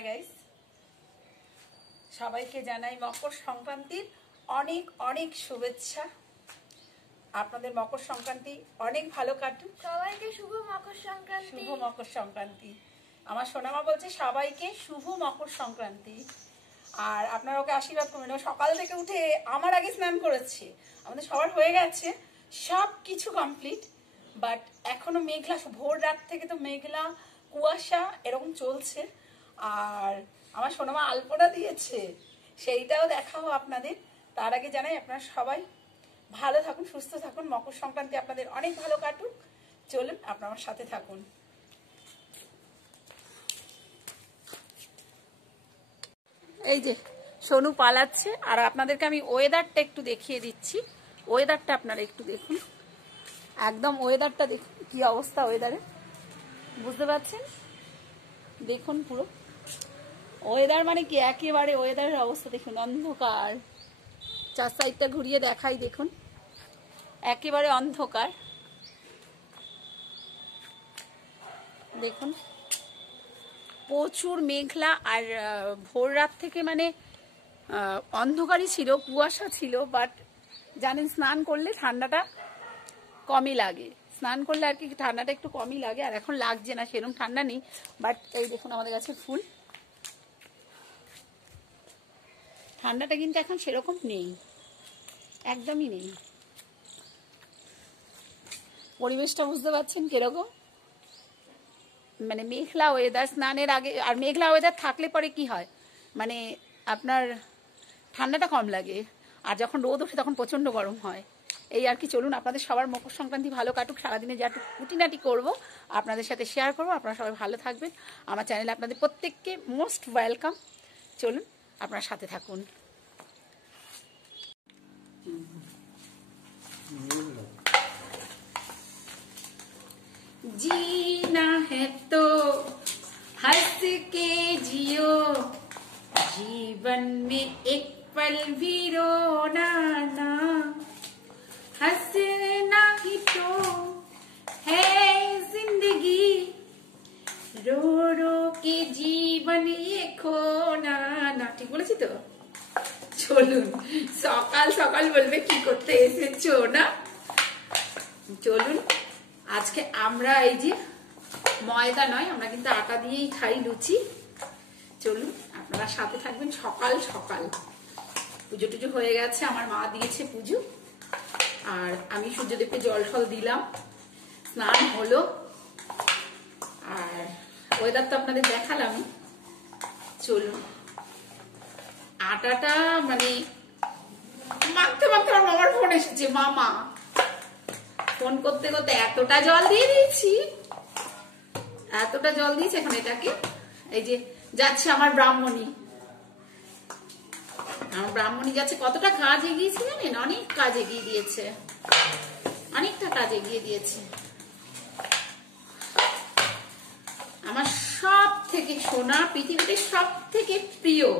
Hi guys, সবাইকে জানাই মকর সংক্রান্তির অনেক অনেক শুভেচ্ছা। আপনাদের মকর সংক্রান্তি অনেক ভালো কাটুক। সবাইকে শুভ মকর সংক্রান্তি। শুভ মকর সংক্রান্তি। আমার সোনামা বলছে সবাইকে শুভ মকর সংক্রান্তি। আর আপনারা ওকে আশীর্বাদ করবেন। ও সকাল থেকে উঠে আমার আগে স্নান করেছে। আমাদের সবার হয়ে গেছে, সব কিছু কমপ্লিট, বাট এখনো মেঘলা, ভোর রাত থেকে তো মেঘলা কুয়াশা এরকম চলছে। আর আমার সোনামা আলপনা দিয়েছে, সেইটাও দেখাবো আপনাদের। তার আগে জানাই আপনারা সবাই ভালো থাকুন, সুস্থ থাকুন, মকর সংক্রান্তি আপনাদের অনেক ভালো কাটুক। চলুন আপনারা আমার সাথে থাকুন। এই যে সোনু পালাচ্ছে, আর আপনাদেরকে আমি ওয়েদারটা একটু দেখিয়ে দিচ্ছি। ওয়েদারটা আপনারা একটু দেখুন, একদম ওয়েদারটা দেখুন, কি অবস্থা ওয়েদারে, বুঝতে পারছেন? দেখুন পুরো ওয়েদার মানে কি, একেবারে ওয়েদারের অবস্থা দেখুন, অন্ধকার। চার সাইডটা ঘুরিয়ে দেখাই, দেখুন একেবারে অন্ধকার। দেখুন প্রচুর মেঘলা, আর ভোর রাত থেকে মানে অন্ধকারই ছিল, কুয়াশা ছিল। বাট জানেন, স্নান করলে ঠান্ডাটা কমই লাগে, স্নান করলে আর কি ঠান্ডাটা একটু কমই লাগে। আর এখন লাগছে না, সেরকম ঠান্ডা নেই। বাট এই দেখুন আমাদের কাছে ফুল, ঠান্ডাটা কিন্তু এখন সেরকম নেই, একদমই নেই। পরিবেশটা বুঝতে পারছেন কিরকম, মানে মেঘলা ওয়েদার স্নানের আগে। আর মেঘলা ওয়েদার থাকলে পরে কি হয়, মানে আপনার ঠান্ডাটা কম লাগে, আর যখন রোদ ওঠে তখন প্রচণ্ড গরম হয়। এই আর কি। চলুন আপনাদের সবার মকর সংক্রান্তি ভালো কাটুক। সারাদিনে যা কুটিনাটি করবো আপনাদের সাথে শেয়ার করবো। আপনারা সবাই ভালো থাকবেন। আমার চ্যানেলে আপনাদের প্রত্যেককে মোস্ট ওয়েলকাম। চলুন আপনার সাথে থাকুন। जीना है तो हंस के जियो, जीवन में एक पल भी रोना ना, हंसना ही तो है जिंदगी, रो रो के जीवन ये खोना ना। ঠিক বলেছি তো? চলুন, সকাল সকাল বলবে কি করতে এসেছো না। চলুন আজকে আমরা এই যে ময়দা নয়, আমরা কিন্তু আটা দিয়েই খাই লুচি। চলুন আপনারা সাথে থাকবেন। সকাল সকাল পুজো টুজো হয়ে গেছে, আমার মা দিয়েছে পুজো, আর আমি সূর্যদেবকে জল ফল দিলাম, স্নান হলো। আর ওয়েদার তো আপনাদের দেখালাম। চলুন আটাটা মানে মাখতে মাখতে আমার মামার ফোন এসেছে। মামা ফোন করতে করতে এতটা জল দিয়ে দিয়েছি, এতটা জল দিয়েছি। এখন এটাকে এই যে যাচ্ছে আমার ব্রাহ্মণী, আমার ব্রাহ্মণী যাচ্ছে। কতটা কাজ এগিয়েছে জানেন, অনেক কাজ এগিয়ে দিয়েছে, অনেকটা কাজ এগিয়ে দিয়েছে। আমার সব থেকে সোনা, পৃথিবীতে সব থেকে প্রিয়,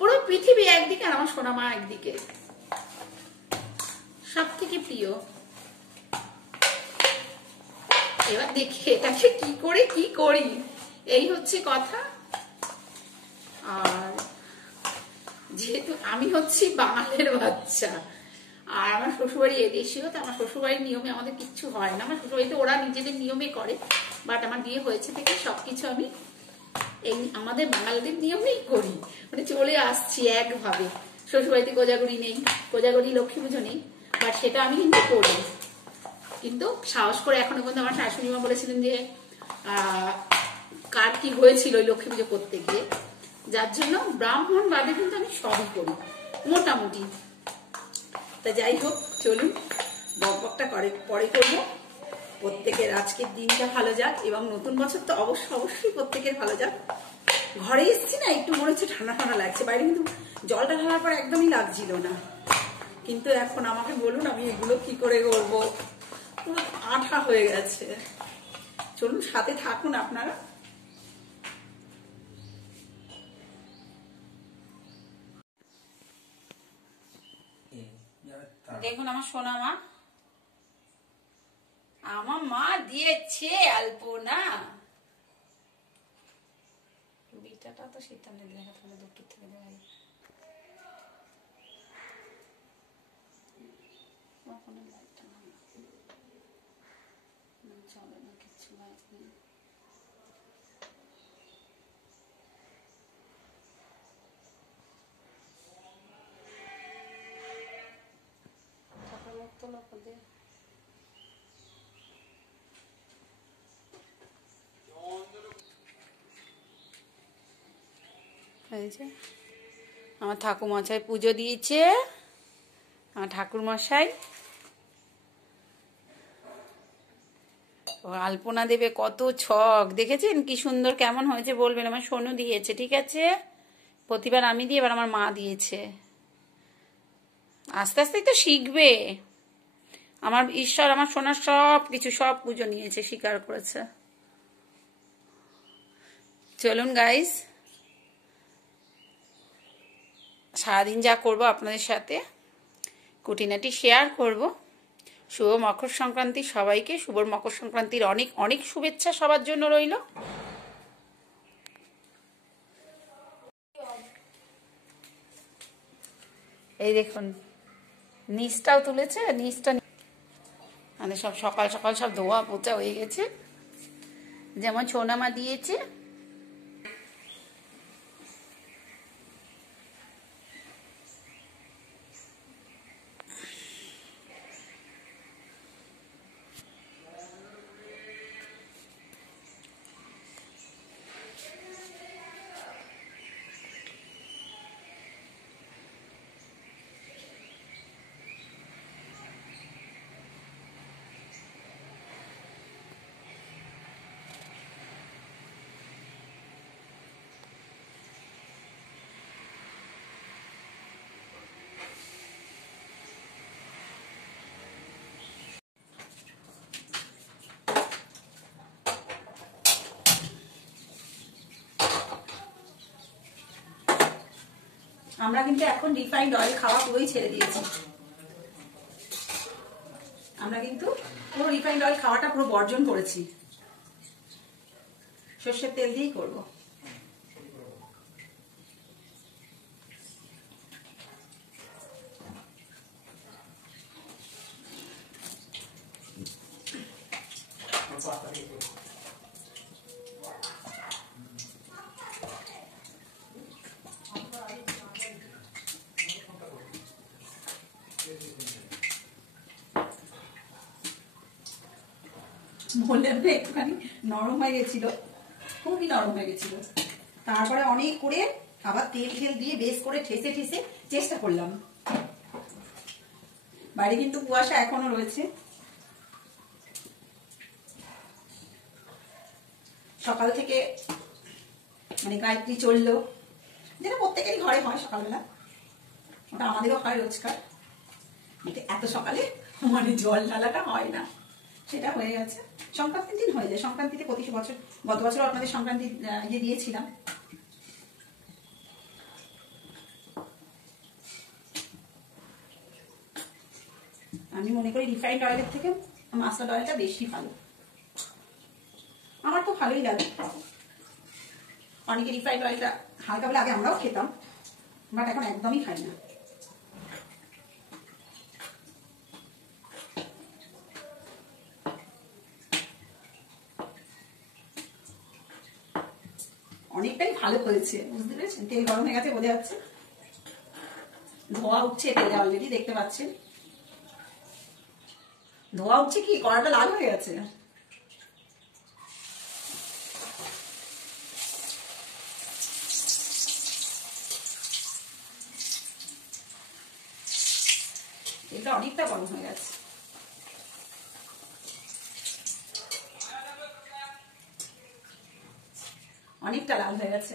পুরো পৃথিবী একদিকে আর আমার সোনা মা একদিকে, সব থেকে প্রিয়। এবার দেখি এটাকে কি করে কি করি, এই হচ্ছে কথা। আর যেহেতু আমি হচ্ছি বাঙালির বাচ্চা, আর আমার শ্বশুরবাড়ি এদেশীয়, তো আমার শ্বশুরবাড়ির নিয়মে আমাদের কিচ্ছু হয় না। আমার শ্বশুরবাড়িতে ওরা নিজেদের নিয়মে করে, বাট আমার বিয়ে হয়েছে থেকে সবকিছু আমি এই আমাদের বাঙালিদের নিয়মেই করি, মানে চলে আসছি একভাবে। শ্বশুরবাড়িতে কোজাগরি নেই, কোজাগরি লক্ষ্মী পুজো নেই, বাট সেটা আমি কিন্তু করি। কিন্তু সাহস করে এখনো পর্যন্ত আমার শাশুড়ি মা বলেছিলেন যে কার কি হয়েছিল ওই লক্ষ্মী পুজো করতে গিয়ে, যার জন্য ব্রাহ্মণ বাদে কিন্তু আমি সবই করি মোটামুটি। তা যাই হোক, চলুন বকবকটা পরে করবো। প্রত্যেকের আজকের দিনটা ভালো যাক, এবং নতুন বছর তো অবশ্যই প্রত্যেকের ভালো যাক। ঘরে এসছি না, একটু মনে হচ্ছে ঠান্ডা ঠান্ডা লাগছে, বাইরে কিন্তু জলটা ঢালার পর একদমই লাগছিল না। কিন্তু এখন আমাকে বলুন আমি এগুলো কি করে করবো, পুরো আঠা হয়ে গেছে। চলুন সাথে থাকুন আপনারা। দেখুন আমার সোনা মা, আমার মা দিয়েছে আলপনা। পিঠাটা তো সিদ্ধান্ত দেখা তাহলে দুপুর থেকে দেখা যাবে। চলে না কিচ্ছু লাইট নেই। ঠাকুর মুখ তোলা দিয়ে এই যে আমার ঠাকুরমশাই পুজো দিয়েছে। আমার ঠাকুর মশাই আলপনা দেবে, কত ছক দেখেছেন কি সুন্দর, কেমন হয়েছে বলবেন। আমার সোনু দিয়েছে, ঠিক আছে, প্রতিবার আমি দিই, এবার আমার মা দিয়েছে। আস্তে আস্তেই তো শিখবে। আমার ঈশ্বর আমার সোনার সব কিছু সব পুজো নিয়েছে, স্বীকার করেছে। চলুন গাইস, সারাদিন যা করব আপনাদের সাথে খুঁটিনাটি শেয়ার করব। শুভ মকর সংক্রান্তি সবাইকে, শুভ মকর সংক্রান্তির অনেক অনেক শুভেচ্ছা সবার জন্য রইল। এই দেখুন নিচটাও তুলেছে, নিচটা মানে সব সকাল সকাল সব ধোয়া পোচা হয়ে গেছে, যেমন সোনামা দিয়েছে। আমরা কিন্তু এখন রিফাইন্ড অয়েল খাওয়া পুরোই ছেড়ে দিয়েছি। আমরা কিন্তু পুরো রিফাইন্ড অয়েল খাওয়াটা পুরো বর্জন করেছি, সর্ষের তেল দিয়েই করবো। বললেন না একটুখানি নরম হয়ে গেছিল, খুবই নরম হয়ে গেছিল। তারপরে অনেক করে আবার তেল ঠেল দিয়ে বেশ করে ঠেসে ঠেসে চেষ্টা করলাম। বাইরে কিন্তু কুয়াশা এখনো রয়েছে। সকাল থেকে মানে গায়ত্রী চললো, যেটা প্রত্যেকেরই ঘরে হয় সকালবেলা, ওটা আমাদেরও হয় রোজকার। এত সকালে মানে জল ঢালাটা হয় না, সেটা হয়ে গেছে। সংক্রান্তির দিন হয়ে যায়, সংক্রান্তিতে প্রতি বছর, গত বছর আপনাদের সংক্রান্তি ইয়ে দিয়েছিলাম। আমি মনে করি রিফাইন্ড অয়েলের থেকে মাস্টার্ড অয়েলটা বেশি ভালো। আমার তো ভালোই লাগে। অনেকে রিফাইন্ড অয়েলটা হালকা বলে আগে আমরাও খেতাম, বাট এখন একদমই খাই না। অনেকটাই ভালো হয়েছে, বুঝতে পেরেছেন? তেল গরম হয়ে গেছে বোঝা যাচ্ছে, ধোয়া উঠছে তেলে অলরেডি, দেখতে পাচ্ছেন ধোয়া উঠছে। কি কড়াটা লাল হয়ে গেছে। তেলটা অনেকটা গরম হয়ে গেছে। অনেকটা লাল হয়ে গেছে।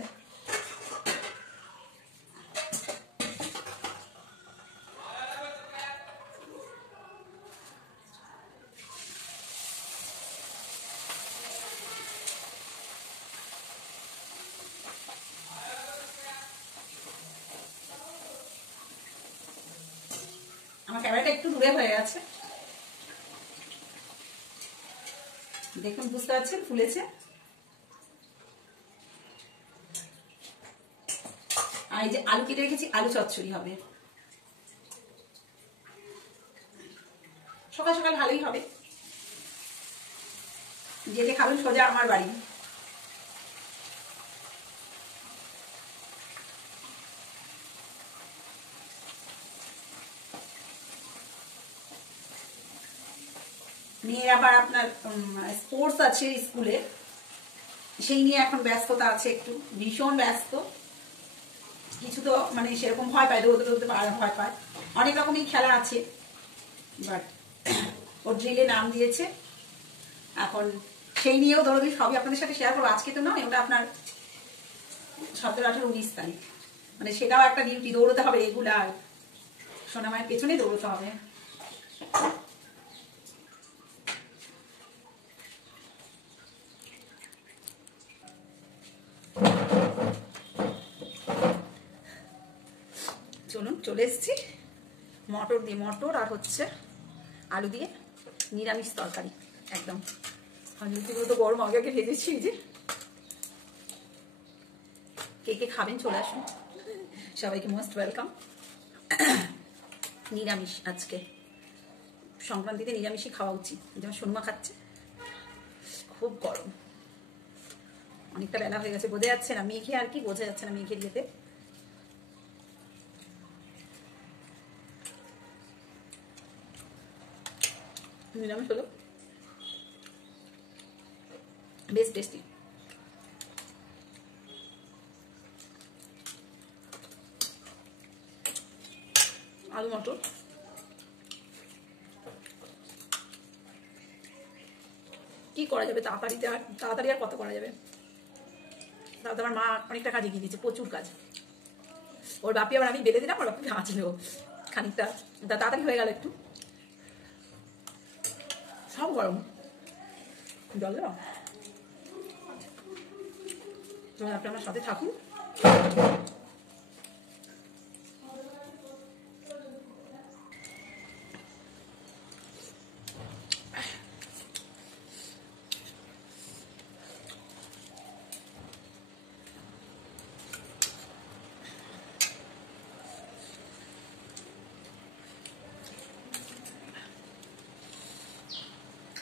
আমার ক্যামেরাটা একটু দূরে হয়ে গেছে, দেখুন বুঝতে পারছেন ফুলেছে। আর এই যে আলু কেটে রেখেছি, আলু চচ্চড়ি হবে। সকাল সকাল ভালোই হবে, যেতে খাবেন সোজা আমার বাড়ি। মেয়ের আবার আপনার স্পোর্টস আছে স্কুলে, সেই নিয়ে এখন ব্যস্ততা আছে, একটু ভীষণ ব্যস্ত। কিছু তো মানে সেরকম ভয় পায়, দৌড়তে দৌড়তে ভয় পায়, অনেক রকমই খেলা আছে। বাট ওর ড্রিলে নাম দিয়েছে, এখন সেই নিয়েও দৌড়দৌড়ি সবই আপনাদের সাথে শেয়ার করবো। আজকে তো নয়, ওটা আপনার 17, 18, 19 তারিখ, মানে সেটাও একটা ডিউটি, দৌড়তে হবে রেগুলার, সোনামায়ের পেছনে দৌড়তে হবে। চলুন, চলে এসছি মটর দিয়ে, মটর আর হচ্ছে আলু দিয়ে নিরামিষ তরকারি একদম। হাঁড়িগুলো তো গরম আগে আগে ভেজেছি। যে কে কে খাবেন চলে আসুন, সবাইকে মোস্ট ওয়েলকাম। নিরামিষ আজকে, সংক্রান্তিতে নিরামিষই খাওয়া উচিত। যেমন সোনমা খাচ্ছে, খুব গরম, অনেকটা বেলা হয়ে গেছে, বোঝা যাচ্ছে না মেঘে, আর কি বোঝা যাচ্ছে না মেঘের ইয়েতে। নিরামিষ হলো বেশ টেস্টি। আলু মটর, কি করা যাবে তাড়াতাড়ি আর কত করা যাবে। তাও তো আমার মা অনেকটা কাজে গিয়ে দিয়েছে, প্রচুর কাজ। ওর বাপি আবার আমি বেঁধে দিলাম, ওর বাপি ভাঁচলো খানিকটা, তাড়াতাড়ি হয়ে গেল একটু। সব গরম, জল দাও। আপনি আমার সাথে থাকুন।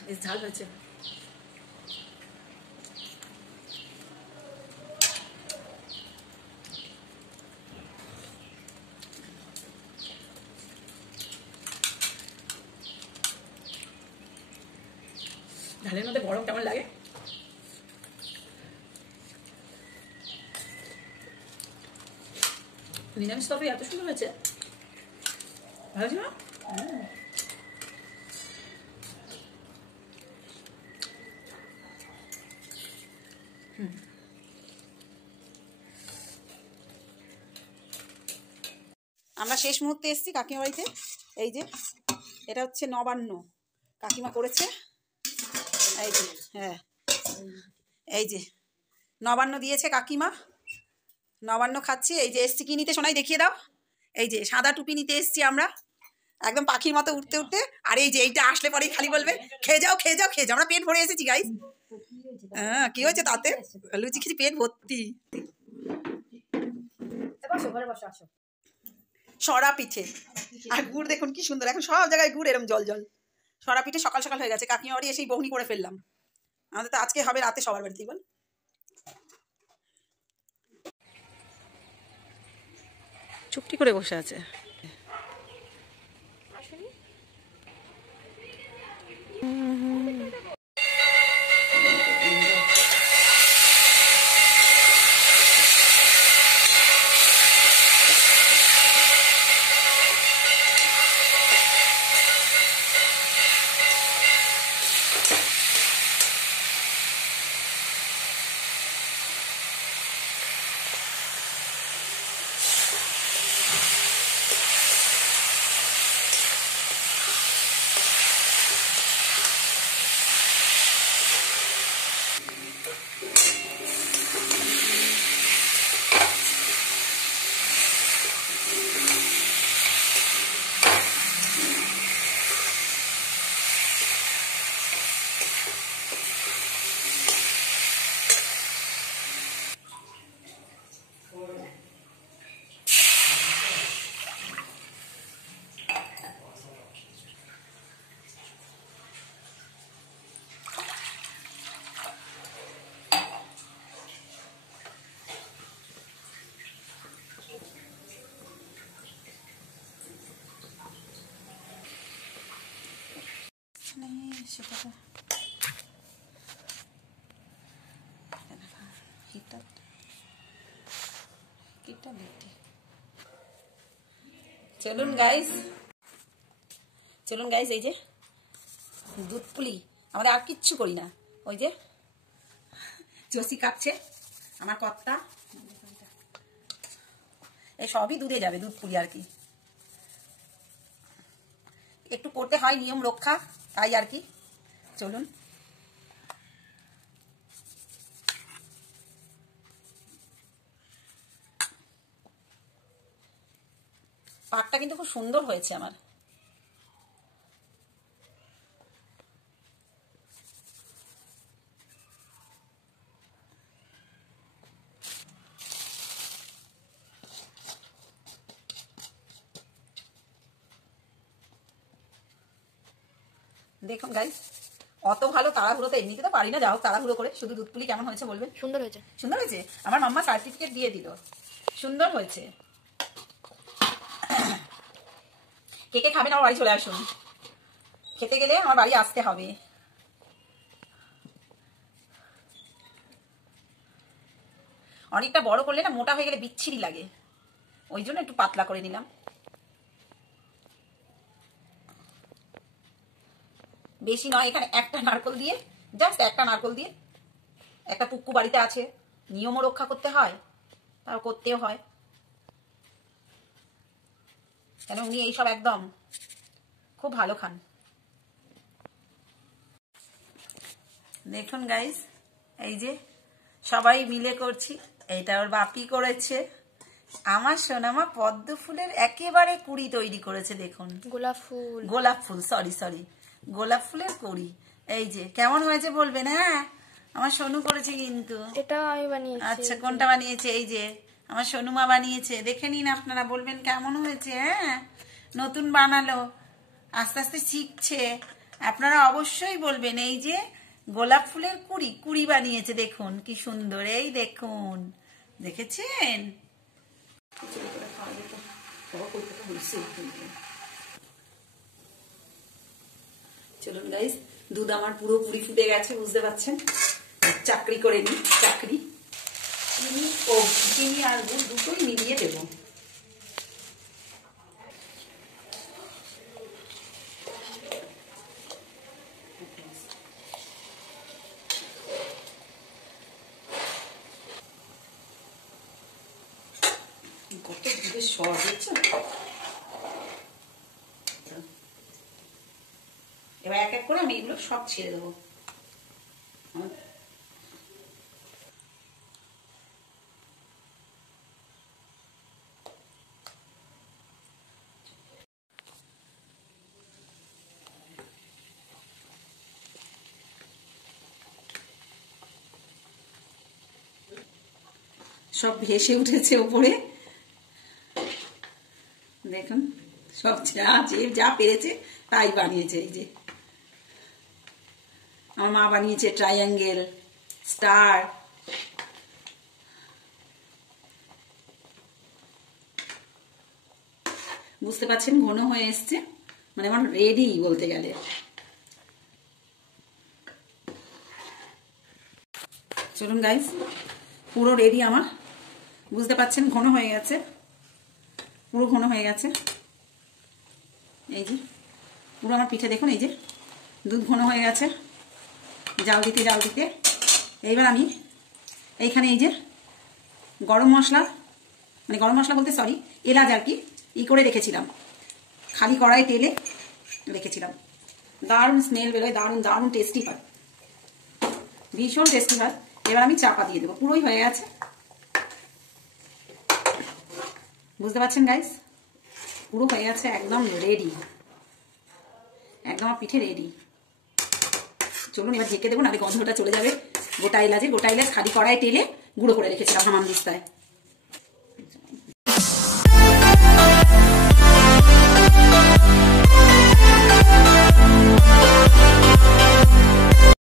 বেশ ঝাল হয়েছে। ঝালের মধ্যে গরম কেমন লাগে। নিরামিষ তরকারি এত সুন্দর হয়েছে, ভালো ছিল না? আমরা শেষ মুহূর্তে এসেছি কাকিমা বাড়িতে। এই যে এটা হচ্ছে নবান্ন, কাকিমা করেছে। এই যে হ্যাঁ, এই যে নবান্ন দিয়েছে কাকিমা, নবান্ন খাচ্ছি। এই যে এসছি কি নিতে, শোনাই দেখিয়ে দাও। এই যে সাদা টুপি নিতে এসছি আমরা, একদম পাখির মতো উঠতে উঠতে। আর এই যে এইটা আসলে পরেই খালি বলবে খেয়ে যাও খেয়ে যাও খেয়ে যাও। আমরা পেট ভরে এসেছি গাইস। হ্যাঁ, কি হয়েছে তাতে, লুচি খেয়েছি পেট ভর্তি। সরা পিঠে আর গুড় দেখুন কি সুন্দর, এখন সব জায়গায় গুড় এরম জল জল। সরা পিঠে সকাল সকাল হয়ে গেছে, কাকিমা বাড়ি এসেই বৌনি করে ফেললাম। আমাদের তো আজকে হবে রাতে সবার বাড়িতেই, বল। চুপটি করে বসে আছে। সেটা চলুন গাইস এই যে দুধ পুলি, আমরা আর কিচ্ছু করি না। ওই যে চষি কাটছে আমার কর্তা, এই সবই দুধে যাবে, দুধ পুলি আর কি। একটু করতে হয় নিয়ম রক্ষা, তাই আর কি। চলুন পাকটা কিন্তু খুব সুন্দর হয়েছে আমার। দেখুন গাইস, অত ভালো তাড়াহুড়ো তো এমনিতে তো পারি না, যাও তাড়াহুড়ো করে। শুধু দুধ পুলি কেমন হয়েছে বলবেন? সুন্দর হয়েছে, সুন্দর হয়েছে। আমার মাম্মা সার্টিফিকেট দিয়ে দিল, সুন্দর হয়েছে। কে কে খাবেন আমার বাড়ি চলে আসুন, খেতে গেলে আমার বাড়ি আসতে হবে। অনেকটা বড় করলে না মোটা হয়ে গেলে বিচ্ছিরি লাগে, ওই জন্য একটু পাতলা করে নিলাম। বেশি নয়, এখানে একটা নারকল দিয়ে, জাস্ট একটা নারকল দিয়ে। একটা পুক্কু বাড়িতে আছে, নিয়মও রক্ষা করতে হয়, তাও করতেও হয়, কেন উনি এইসব একদম খুব ভালো খান। দেখুন গাইস, এই যে সবাই মিলে করছি। এইটা ওর বাপি করেছে, আমার সোনামা পদ্ম ফুলের একেবারে কুড়ি তৈরি করেছে। দেখুন গোলাপ ফুল, সরি গোলাপ ফুলের কুড়ি। এই যে কেমন হয়েছে বলবেন? হ্যাঁ, আমার সোনু করেছে কিন্তু। এটা আমি বানিয়েছি। আচ্ছা, কোনটা বানিয়েছে? এই যে আমার সোনুমা বানিয়েছে, দেখে নিন আপনারা, বলবেন কেমন হয়েছে। হ্যাঁ, নতুন বানালো, আস্তে আস্তে শিখছে, আপনারা অবশ্যই বলবেন। এই যে গোলাপ ফুলের কুড়ি বানিয়েছে, দেখুন কি সুন্দর। এই দেখুন, দেখেছেন? চলুন গাইস, দুধ আমার পুরোপুরি ফুটে গেছে, বুঝতে পারছেন। চাকরি করে নি, চাকরি চিনি আর গুড় দুটোই মিলিয়ে দেব। কত দুধের স্বাদ হচ্ছে। এবার এক এক করে আমি এগুলো সব ছেড়ে দেবো। সব ভেসে উঠেছে ওপরে, দেখুন সব যা পেরেছে তাই বানিয়েছে। এই যে আমার মা বানিয়েছে ট্রায়াঙ্গেল, স্টার। বুঝতে পারছেন ঘন হয়ে এসছে, মানে আমার রেডি বলতে গেলে। চলুন গাইস, পুরো রেডি আমার, বুঝতে পারছেন ঘন হয়ে গেছে, পুরো ঘন হয়ে গেছে। এই যে পুরো আমার পিঠে দেখুন, এই যে দুধ ঘন হয়ে গেছে, জাল দিতে জাল দিতে। এইবার আমি এইখানে এই যে গরম মশলা, মানে গরম মশলা বলতে সরি এলাচ আর কি, করে রেখেছিলাম, খালি কড়াই তেলে রেখেছিলাম। দারুণ স্মেল বেরোয়, দারুণ দারুণ টেস্টি হয়, ভীষণ টেস্টি হয়। এবার আমি চাপা দিয়ে দেবো, পুরোই হয়ে গেছে, বুঝতে পারছেন গাইস, পুরো হয়ে গেছে, একদম রেডি, একদম পিঠে রেডি। চলুন এবার ঢেকে দেবো, নাহলে গন্ধটা চলে যাবে। গোটা এলাচ খালি কড়াই তেলে গুঁড়ো করে রেখেছিলাম হামানদিস্তায়।